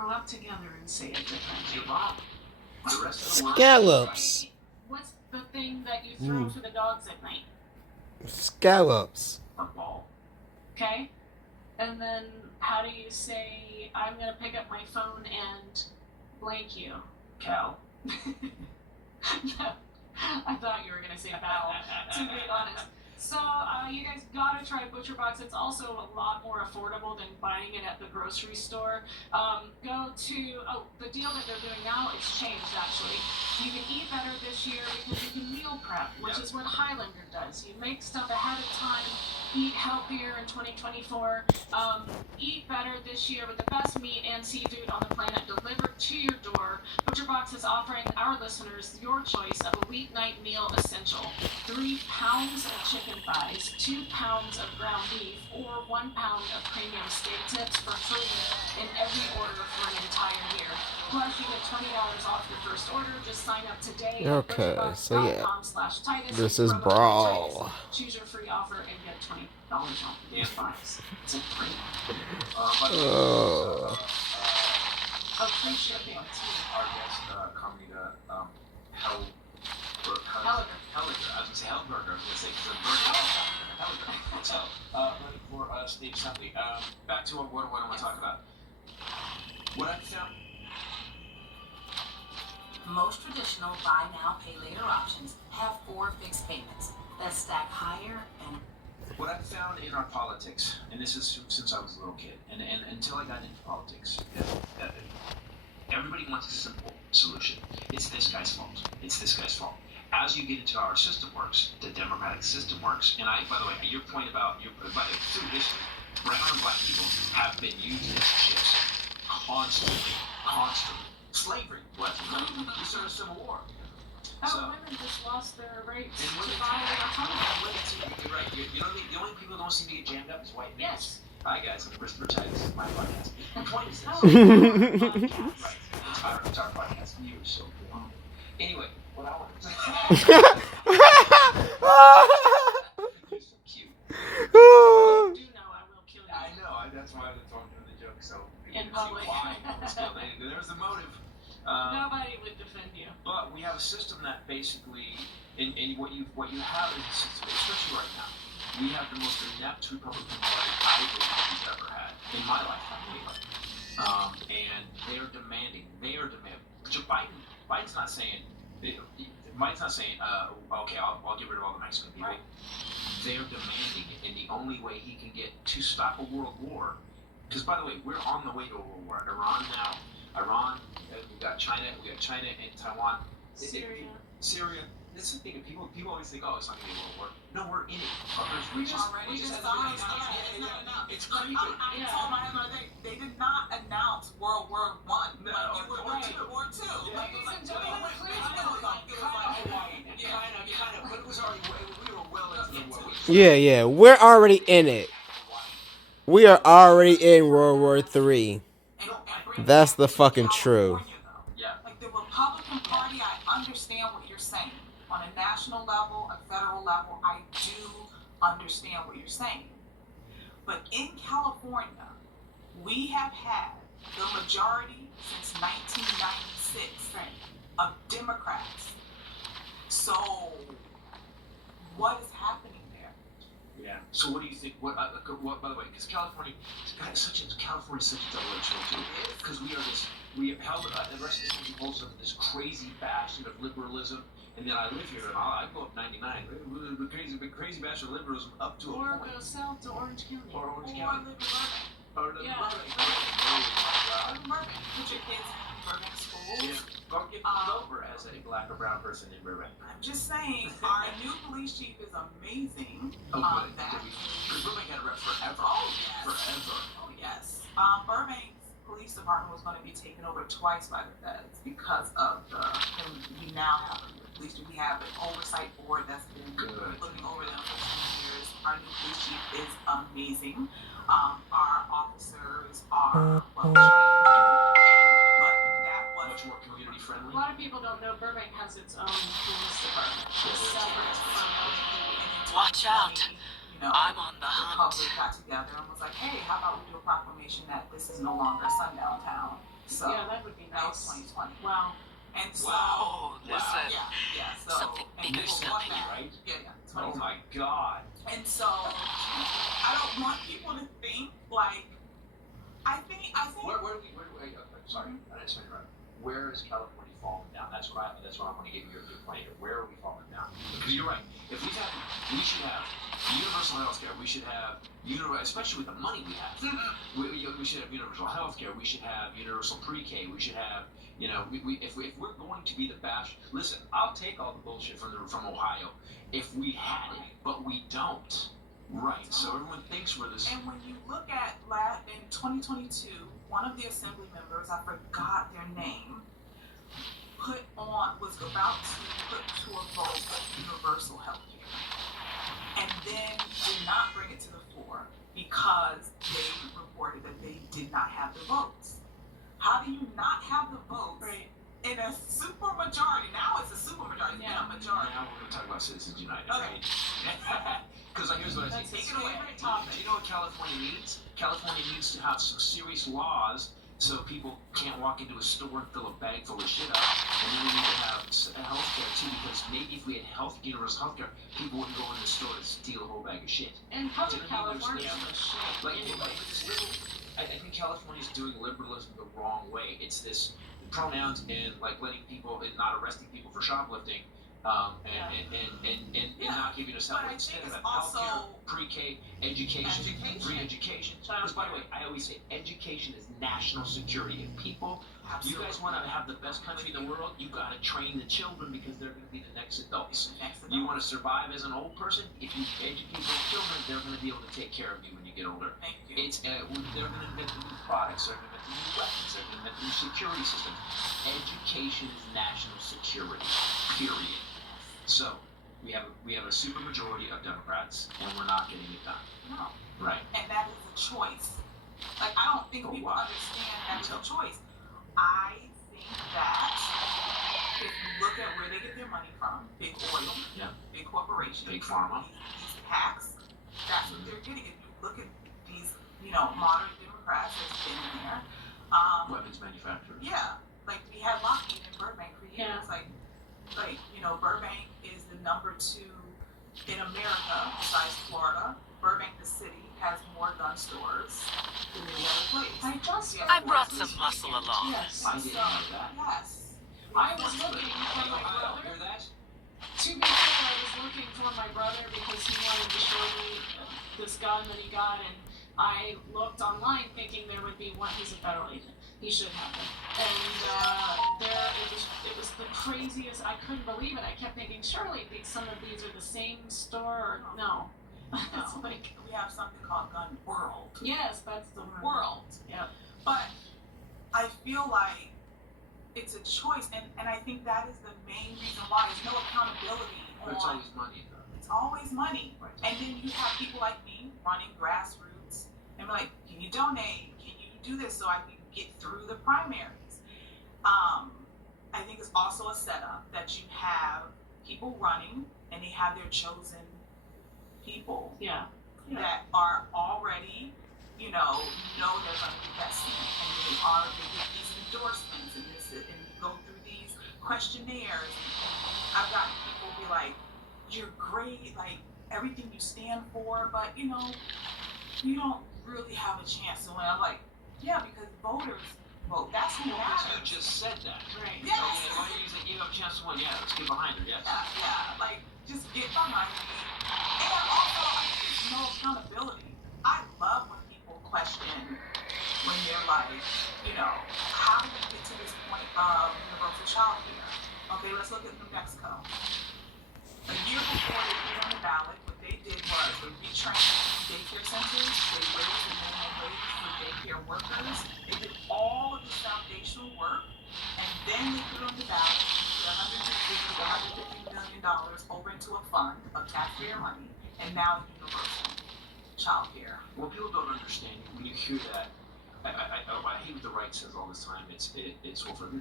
grow up together and say it differently. You're wrong. The rest of the world. Scallops. What's the thing that you throw for the dogs at night? Scallops. A ball. Okay? And then how do you say, I'm going to pick up my phone and blank you? Cal? No. I thought you were going to say Val, to be honest. So, you guys gotta try ButcherBox. It's also a lot more affordable than buying it at the grocery store. Go to, the deal that they're doing now, it's changed actually. You can eat better this year because you can meal prep, which is what Highlander does. You make stuff ahead of time, eat healthier in 2024, eat better this year with the best meat and seafood on the planet delivered to your door. ButcherBox is offering our listeners your choice of a weeknight meal essential. 3 pounds of chicken thighs, 2 pounds of ground beef, or 1 pound of premium steak tips for free in every order for an entire year. Plus, you get $20 off your first order. Just sign up today. Okay, so yeah. This is Brawl. Choose your free offer and get $20 off your buys. It's a free. Free shipping. Our guest, Carmelita, Helliger. I was going to say Hellburger. I was going to say Helliger. So, running for state assembly. Back to what I want to talk about. What I found. Most traditional buy now, pay later options have 4 fixed payments that stack higher and. What I've found in our politics, and this is since I was a little kid, and until I got into politics, everybody wants a simple solution. It's this guy's fault. It's this guy's fault. As you get into how our system works, the democratic system works, and by the way, your point about through history, brown and black people have been used as chips constantly. Slavery, what? We started a civil war. Women just lost their rights to buy their home. You're right. You know, the only people who don't seem to get jammed up is white men. Yes. Hi guys, I'm Christopher Chai. This is my podcast. The point is this. Right. It's our podcast. You are so cool. Anyway, what I want to say. You're so cute. You do know I will kill you. I know. That's why I'm doing the joke. So in public. There was a motive. Nobody would defend you. But we have a system that basically, and what you have is a system, especially right now. We have the most inept Republican Party I think we've ever had in my lifetime, anyway. And they are demanding. Joe Biden's not saying. Okay, I'll get rid of all the Mexican people. Right. They're demanding it, and the only way he can get to stop a world war. Because by the way, we're on the way to a world war. Iran, we got China and Taiwan. Syria. This is the thing. People always think, oh, it's not going to be a world war. No, we're in it. We just signed. It's crazy. I told my husband, they did not announce World War I. No, it was World War II. Ladies and gentlemen, please but it was already, we were well into the war. Yeah, we're already in it. We are already in World War III. That's the fucking true. Yeah. Like the Republican Party, I understand what you're saying. On a national level, a federal level, I do understand what you're saying. But in California, we have had the majority since 1996 of Democrats. So, what is happening there? Yeah. So what do you think? What by the way, because California is such a double-edged sword too. Because we have held the rest of the country holds up this crazy bastion of liberalism, and then I live here and I go up 99. The crazy bastion of liberalism up to a point. Or go south to Orange County. Or Orange County. Or the Burbank. Put your kids in Burbank schools. Yeah. Go get pulled over as a black or brown person in Burbank. I'm just saying, our new police chief is amazing. Burbank had a rep forever. Oh, yes. Forever. Oh, yes. Burbank's police department was going to be taken over twice by the feds because of we now have a police chief. We have an oversight board that's been looking over them for 10 years. Our new police chief is amazing. Our officers are well trained, but that was much more community friendly. A lot of people don't know Burbank has its own police department. Separate from LGBT. Watch out. You know, I'm on the hunt. The public got together and was like, hey, how about we do a proclamation that this is no longer a sundown town? So Yeah, that would be that was nice. 2020. Wow. And so Wow, listen. yeah. So Something And bigger this still company, ahead. right? yeah. Oh my God. And so I don't want people to think like I think Where do we, sorry, I didn't say right. Where is California falling down? That's what I want to get your point here. Where are we falling down? Because you're right. If we should have universal health care. We should have especially with the money we have. We should have universal health care. We should have universal pre-K. We should have, if we're going to be the best, listen, I'll take all the bullshit from Ohio if we had it, but we don't. Right. So everyone thinks we're this. And when you look at in 2022, one of the assembly members, I forgot their name, was about to put to a vote universal health care, and then did not bring it to the floor because they reported that they did not have the votes. How do you not have the votes in a super majority? Now it's a super majority, it's been a majority. Now we're going to talk about Citizens United, Okay. right? Because here's what I That's say. his Take it away. favorite topic. Do you know what California needs? California needs to have some serious laws so people can't walk into a store and fill a bag full of shit up. And then we need to have health care too, because maybe if we had universal health care, people wouldn't go in the store to steal a whole bag of shit. And probably Do you know what I mean? California was shit. Like, Anyway. I think California's doing liberalism the wrong way. It's this pronouns and like letting people, and not arresting people for shoplifting, and not giving us help. But I Instead think of it's also healthcare, pre-K, education, free education. Because by the way, I always say education is national security. If people, you guys want to have the best country in the world, you got to train the children because they're going to be the next adults. You want to survive as an old person? If you educate those children, they're going to be able to take care of you when you get older. Thank you. It's they're going to invent the new products, they're going to invent the new weapons, they're going to invent the new security systems. Education is national security. Period. So we have a super majority of Democrats, and we're not getting it done. No. Right. And that is a choice. Like, I don't think people understand that it's a choice. I think that if you look at where they get their money from, big oil, big corporations, Big pharma, these PACs, that's what they're getting. If you look at these, moderate Democrats that's been in there, weapons manufacturers. yeah, like we had Lockheed in Burbank for years. Burbank is the number 2 in America besides Florida. Burbank, the city, has more gun stores than any other place. I brought some muscle along. Yes. I didn't know that. Yes. I was looking for my brother. Hear that? To be fair, I was looking for my brother because he wanted to show me this gun that he got, and I looked online thinking there would be one. He's a federal agent. He should have it. And it was the craziest. I couldn't believe it. I kept thinking, surely some of these are the same store. No. It's like, We have something called Gun World. yes, that's the world. Yeah. But I feel like it's a choice, and I think that is the main reason why there's no accountability But it's on. always money, though. It's always money. Right. And then you have people like me running grassroots and be like, can you donate? Can you do this so I can get through the primaries? I think it's also a setup that you have people running and they have their chosen people Yeah. that are already, they're going to get that seat, and they get these endorsements and go through these questionnaires. And I've gotten people be like, "You're great, like everything you stand for, but you don't really have a chance to win." I'm like, "Yeah, because voters vote. That's who Because matters." you just said that. Right. Yes. Why do you say give up a chance to win? Yeah, let's get behind her. Yes. Yeah, like just get behind me. And also, I think there's no accountability. I love when people question when they're like, how did we get to this point of universal child care? Okay, let's look at New Mexico. A year before they put on the ballot, what they did was they retrained daycare centers, they raised the minimum wage for daycare workers, they did all of this foundational work, and then they put on the ballot, $150 million over into a fund of taxpayer money, and now universal child care. What people don't understand when you hear that, I hate what the right says all this time. It's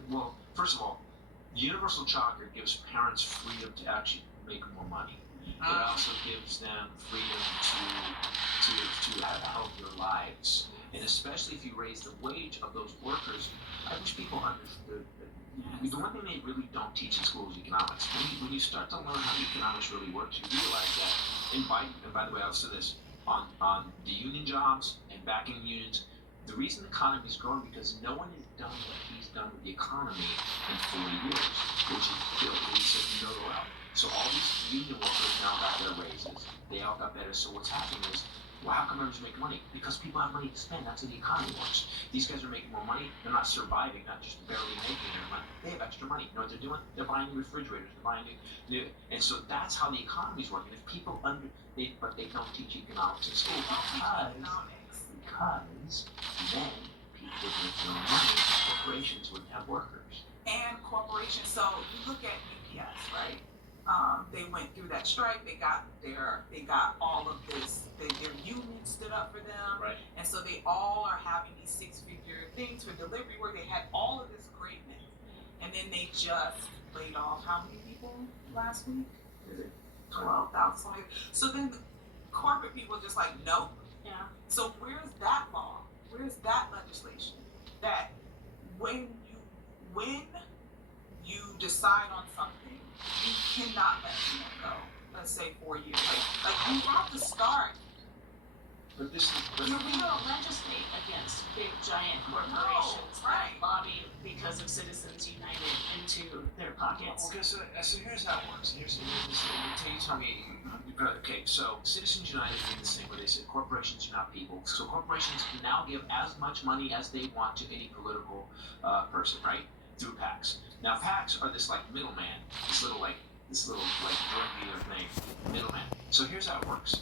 well, first of all, universal child care gives parents freedom to actually make more money. It also gives them freedom to have healthier lives. And especially if you raise the wage of those workers, I wish people understood that. The one thing they really don't teach in school is economics. When you start to learn how economics really works, you realize that. And by the way, I'll say this on the union jobs and backing unions. The reason the economy is growing because no one has done what he's done with the economy in 40 years, which is build research and go out. So all these union workers now got their raises. They all got better. So what's happening is, well, how come everyone's making money? Because people have money to spend. That's how the economy works. These guys are making more money. They're not surviving, not just barely making their money. They have extra money. You know what they're doing? They're buying new refrigerators. They're buying new. And so that's how the economy's working. If people but they don't teach economics in school because then people would make no money. Corporations wouldn't have workers. And corporations. So you look at UPS, right? They went through that strike. They got all of this. Their union stood up for them, Right. and so they all are having these six-figure things for delivery work. They had all of this greatness, and then they just laid off how many people last week? Is it 12,000? So then the corporate people are just like, nope. Yeah. So where's that law? Where's that legislation that when you decide on something, you cannot let someone go? Let's say 4 years. Like you have to start. But this is. You don't legislate against big giant corporations right. that lobby because of Citizens United into their pockets. Okay, so here's how it works. Here's you tell me. Okay, so Citizens United did this thing where they said corporations are not people. So corporations can now give as much money as they want to any political person, right? Through PACs. Now PACs are this like middleman, this little drug dealer thing, middleman. So here's how it works.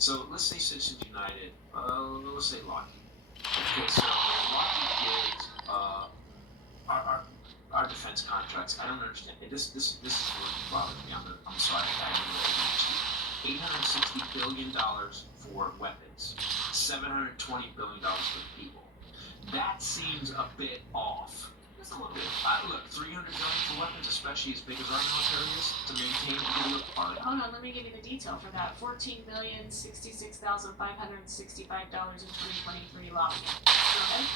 So let's say Citizens United, let's say Lockheed. Okay, so Lockheed gives our defense contracts. I don't understand. This is what bothers me. I'm sorry. I don't know. $860 billion for weapons, $720 billion for the people. That seems a bit off. Just a little bit. Look, $300 billion for weapons, especially as big as our military is, to maintain and do it. Hold on, let me give you the detail for that. $14,066,565 in 2023 lobbying. Go ahead.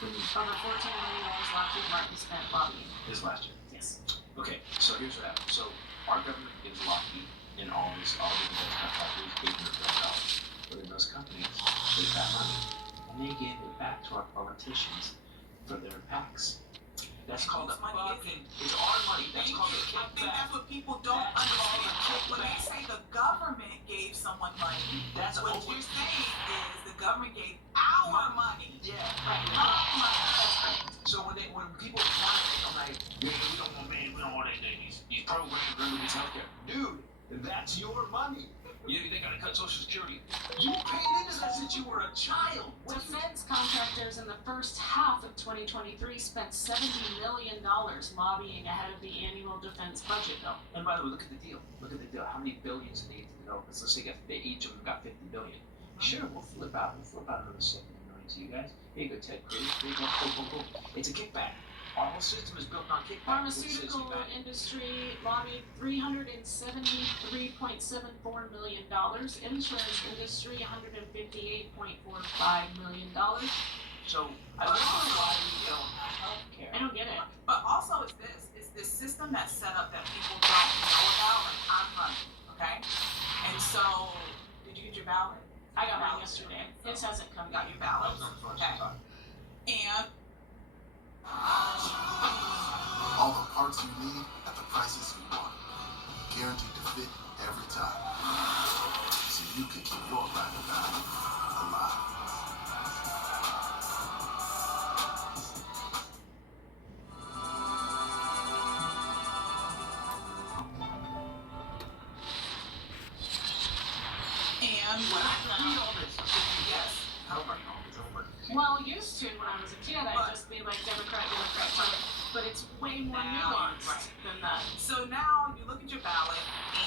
Over $14 million Lockheed Martin spent lobbying. This last year. Yes. Okay, so here's what happens. So our government gives Lockheed and all these companies $800 billion. But then those companies take that money and they give it back to our politicians for their PACs. That's called a fucking. It's our money. That's called a kickback. I think that's what people don't understand. When they say the government gave someone money, That's what over. you're saying is the government gave our money. Yeah. Right. Our money. That's right. So when people want it, I'm like, we don't want these programs under this healthcare. Dude, that's your money. They gotta cut Social Security. You paid into that since you were a child. Defense contractors in the first half of 2023 spent $70 million lobbying ahead of the annual defense budget bill. And by the way, look at the deal. How many billions they need to develop this? Let's say each of them got 50 billion. Sure, we'll flip out another 70 million to you guys. Here you go, Ted Cruz. Here you go, boom. It's a kickback. Our whole system is built on kickback. Pharmaceutical industry lobbied $373.74 million. Insurance industry $158.45 million. So I don't know why we don't have healthcare. I don't get it. But also it's this system that's set up that people don't know about. Like I'm running, okay? And so, did you get your ballot? I got mine yesterday. It hasn't come You got yet. your ballot. Okay. And All the parts you need at the prices you want. Guaranteed to fit every time. So you can keep your ride or die alive. And Read all this. yes. Homework. Well, used to when I was a kid, I'd just be like Democrat, Trump. But it's way more Now, nuanced right. than that. So now you look at your ballot,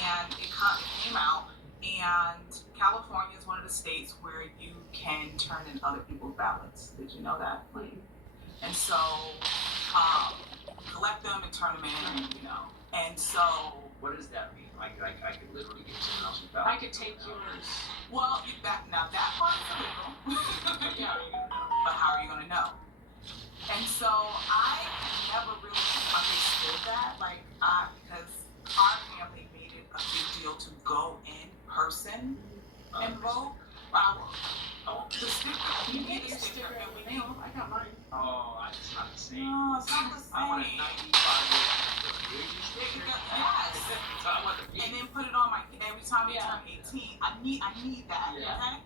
and it came out, and California is one of the states where you can turn in other people's ballots. Did you know that? And so, collect them and turn them in, And so, What does that mean? I could literally get someone else's ballot. I could take yours. Well, that part is illegal. Yeah. But how are you gonna know? And so I never really understood that, because our family made it a big deal to go in person and vote. The sticker, You need get a your sticker, sticker and in we the need. mail. I got mine. Oh, it's not the same. No, it's not the I want a same. 95 sticker. Yes. So I want the And then put it on every time we Yeah. turn 18. I need that. Yeah. Okay.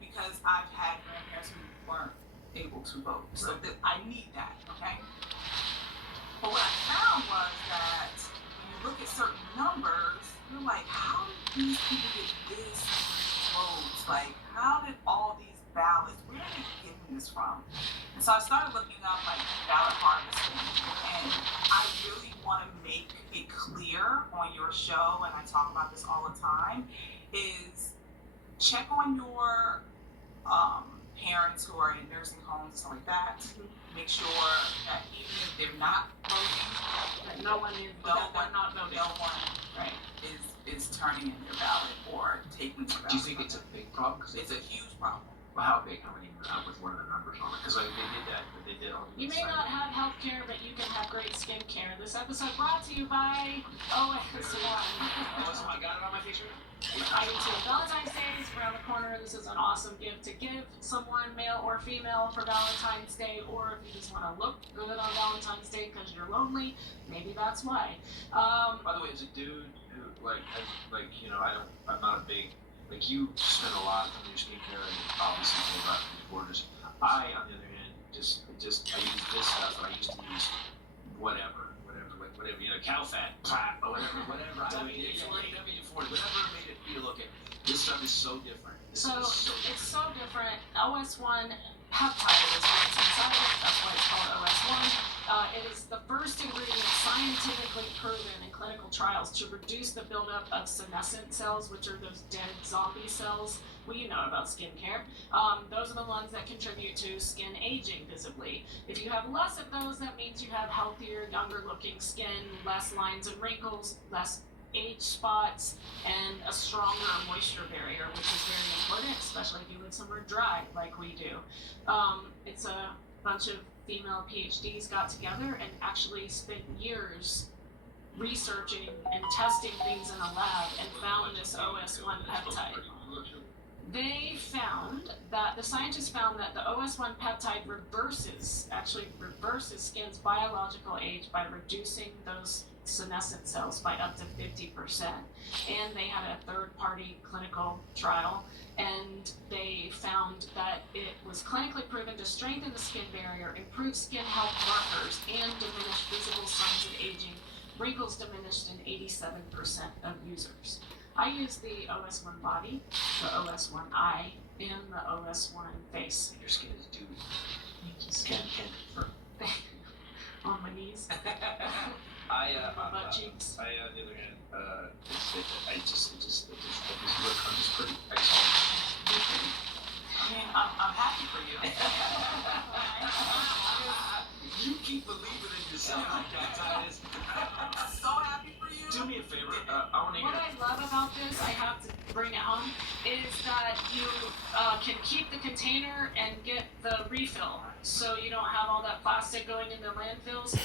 Because I've had grandparents who weren't able to vote, so Right. I need that. Okay. But what I found was that when you look at certain numbers, you're like, how did these people get this votes? Like, how did all these ballots? Where are they getting this from? And so I started looking up ballot harvesting, and I really want to make it clear on your show, and I talk about this all the time, is check on your parents who are in nursing homes and stuff like that. Make sure that even if they're not voting, That no one is. That they're not voting. no one Right. is turning in their ballot or taking their ballot. Do you think it's a big problem? Because It's a huge problem. well, how big? How many? What are the numbers on it? Because they did that, but they did all. You may not have health care, but you can have great skin care. This episode brought to you by OS1. I got it on my picture. I do too. Valentine's Day is around the corner. This is an awesome gift to give someone, male or female, for Valentine's Day, or if you just want to look good on Valentine's Day because you're lonely, maybe that's why. By the way, as a dude who I'm not a big you spend a lot of time on your skincare and obviously you about these borders. I, on the other hand, I use this stuff. I used to use whatever, cow fat, or whatever. I mean, W40, whatever made it feel okay. This stuff is so different. It's so different. OS1 peptide is what's inside it. That's why it's called OS1. It is the first ingredient scientifically proven in clinical trials to reduce the buildup of senescent cells, which are those dead zombie cells. Well, you know about skincare. Those are the ones that contribute to skin aging visibly. If you have less of those, that means you have healthier, younger looking skin, less lines and wrinkles, less age spots, and a stronger moisture barrier, which is very important, especially if you live somewhere dry like we do. It's a bunch of female PhDs got together and actually spent years researching and testing things in a lab and found this OS1 peptide. The scientists found that the OS1 peptide reverses skin's biological age by reducing those senescent cells by up to 50%. And they had a third-party clinical trial, and they found that it was clinically proven to strengthen the skin barrier, improve skin health markers, and diminish visible signs of aging. Wrinkles diminished in 87% of users. I use the OS1 body, the OS1 eye, and the OS1 face. Your skin is dewy. Skin on my knees, my butt cheeks. on the other hand, I'm just pretty excellent. I mean, I'm happy for you. You keep believing in yourself like that, Titus. I'm so happy for you. Do me a favor. I want to What hear. I love about this, I have to bring it home, is that you can keep the container and get the refill, so you don't have all that plastic going into landfills.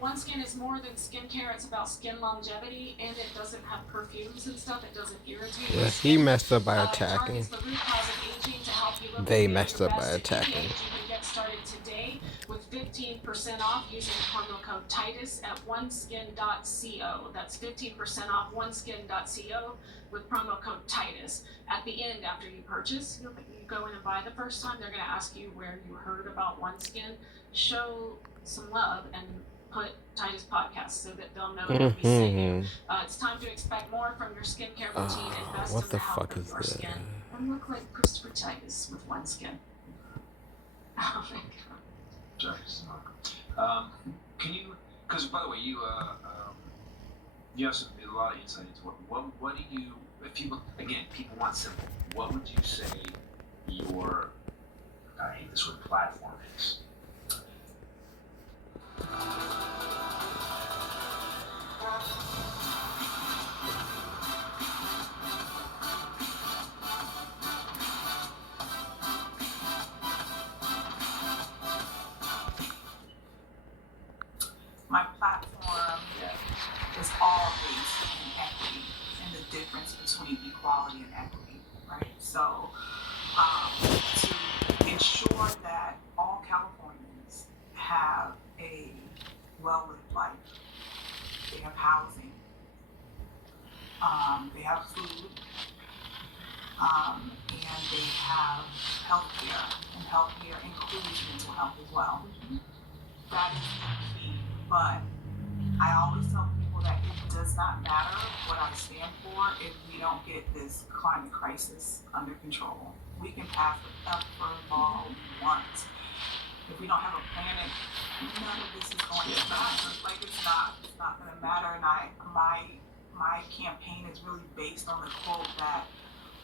OneSkin is more than skincare; it's about skin longevity, and it doesn't have perfumes and stuff. It doesn't irritate. Yeah, the he skin. messed up by It attacking. targets the root cause of aging to help you look They and be messed your up by best attacking. age. You can get started today with 15% off using promo code Titus at oneskin.co. That's 15% off oneskin.co with promo code Titus. At the end, after you purchase, you go in and buy the first time, they're going to ask you where you heard about OneSkin. Show some love and put Titus Podcast so that they'll know that we sent you. It's time to expect more from your skincare routine. Invest What in the health fuck of is your this? skin. And look like Christopher Titus with OneSkin. Oh my god. Sorry, can you? Because by the way, you have a lot of insight into what do you? If people want simple. What would you say your? I hate this word. Platform is. housing. They have food. And they have healthcare, and healthcare includes mental health as well. That is key. But I always tell people that it does not matter what I stand for if we don't get this climate crisis under control. We can pass whatever law we want. If we don't have a planet, none of this is going to matter. Like it's not going to matter. And my campaign is really based on the quote that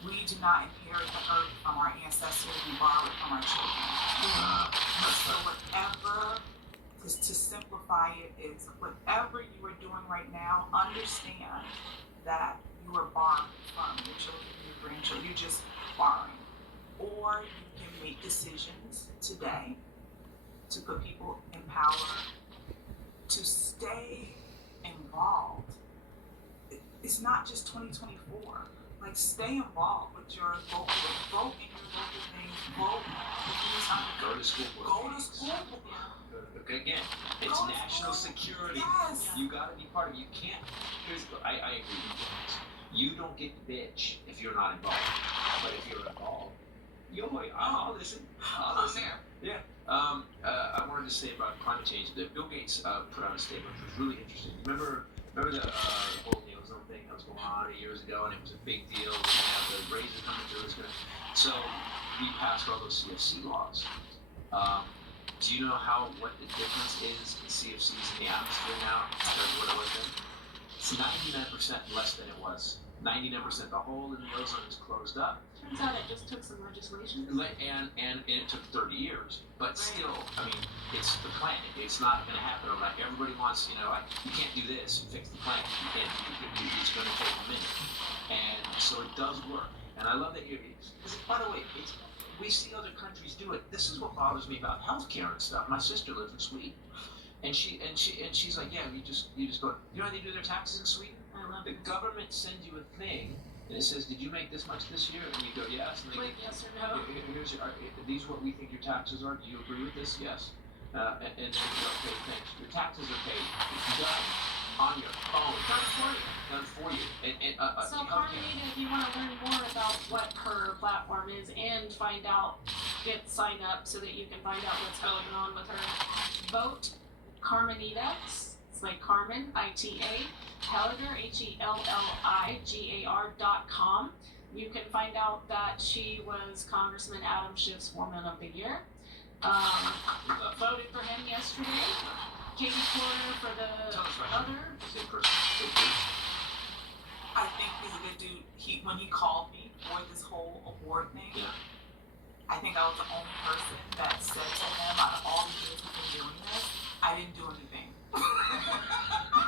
we do not inherit the earth from our ancestors, we borrow it from our children. So whatever, to simplify it, is whatever you are doing right now, understand that you are borrowing from your children, your grandchildren. You're just borrowing. Or you can make decisions today to put people in power, to stay involved. It's not just 2024. Like, stay involved with your local, vote in your local things, vote. Go to school. Go to school. Again, it's national security. Yes. You gotta be part of it. You can't, I agree with you. You don't get to bitch if you're not involved. But if you're involved, I'll listen. I'll listen. Yeah. I wanted to say about climate change that Bill Gates put out a statement which was really interesting. Remember the whole ozone thing that was going on years ago, and it was a big deal. We had the razor coming through. So we passed all those CFC laws. Do you know what the difference is in CFCs in the atmosphere now compared to what it was then? It's 99% less than it was. 99%. The hole in the ozone is closed up. Turns out it just took some legislation. And it took 30 years. But still, I mean, it's the planet. It's not going to happen overnight. Everybody wants, you can't do this and fix the planet. It's going to take a minute. And so it does work. And I love that by the way, we see other countries do it. This is what bothers me about healthcare and stuff. My sister lives in Sweden. And she's like, yeah, you just go, you know how they do their taxes in Sweden? The government sends you a thing, and it says, did you make this much this year? And you go, yes. And they Click yes or no. These are what we think your taxes are. Do you agree with this? Yes. And then you go, okay, thanks. Your taxes are paid. It's done on your phone. Done for you. So Carmenita, if you want to learn more about what her platform is and sign up so that you can find out what's going on with her, vote Carmenita. It's like Carmen, ITA, Helligar, HELLIGAR.com. You can find out that she was Congressman Adam Schiff's Woman of the Year. Voted for him yesterday. Katie Porter for the other. I think he's a good dude. When he called me for this whole award thing, I think I was the only person that said to him, out of all the years we've been doing this, I didn't do anything. I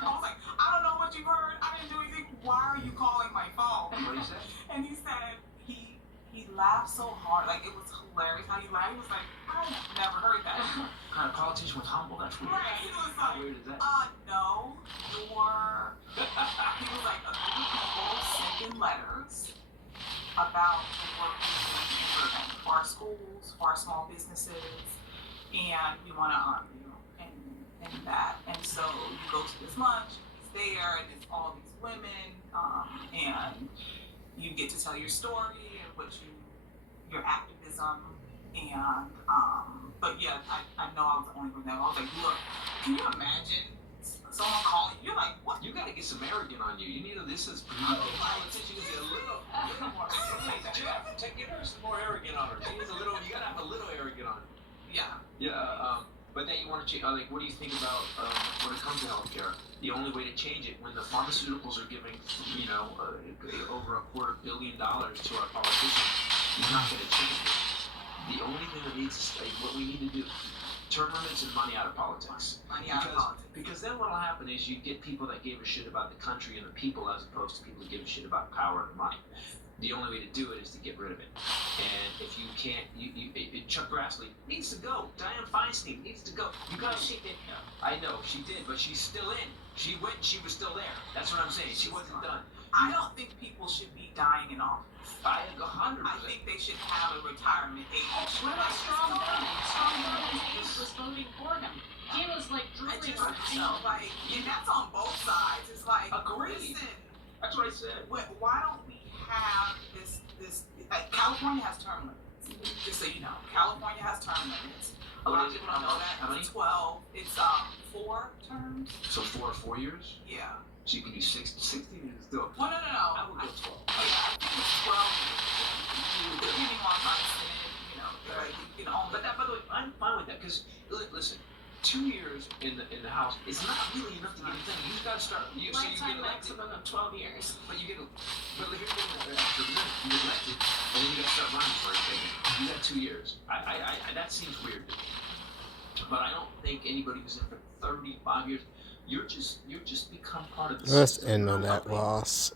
was like, I don't know what you heard. I didn't do anything. Why are you calling my phone? What did he say? And he said he laughed so hard, like it was hilarious how he laughed. He was like, I've never heard that. Kind of politician was humble. That's weird. Right. He was How like, weird is that? No, he was like, a group of people sending letters about the work we're doing in Burbank for our schools, for our small businesses, and we want to honor you and that. And so you go to this lunch, he's there, and it's all these women, and you get to tell your story and your activism, and but yeah, I know I was the only one that I was like, look, can you imagine someone calling you? You're like, what? You gotta get some arrogant on you. You need this is politician to be a little more. Jeff, get her some more arrogant on her. She needs a little. You gotta have a little arrogant on her. Yeah. Yeah. But then you want to change. Like, what do you think about when it comes to healthcare? The only way to change it when the pharmaceuticals are giving, over $250 million to our politicians, you're not going to change it. The only thing that needs to stay, what we need to do, term limits and money out of politics. Because then what will happen is you get people that give a shit about the country and the people as opposed to people who give a shit about power and money. The only way to do it is to get rid of it. And if you can't, Chuck Grassley needs to go. Dianne Feinstein needs to go. She did go. I know, she did, but she's still in. She went, she was still there. That's what I'm saying. She wasn't done. I don't think people should be dying in office. I 100%. I think they should have a retirement age. What about Strong Berman? Strong Berman's age was voting for him. He was like drooling on himself. And that's on both sides. It's like, Agreed. listen, That's what I said. why don't we have this? Like, California has term limits. Just so you know, California has term limits. A lot of people don't know that. How many? It's 12. It's 4 terms. So 4 years? Yeah. So you can do 60 and still. Well, no. I would go 12. Yeah, I think it's 12 years. Depending on how it's you know, like, you know. But that, by the way, I'm fine with that because listen, 2 years in the house is not really enough to get a thing. You've got to start. So you Lifetime get elected, maximum of 12 years. but you get. But here's the thing: after a minute, you get elected, and then you got to start running for a thing. You got 2 years. I that seems weird to me. But I don't think anybody who's in for 35 years, you're just become part of the Let's system. end on that loss.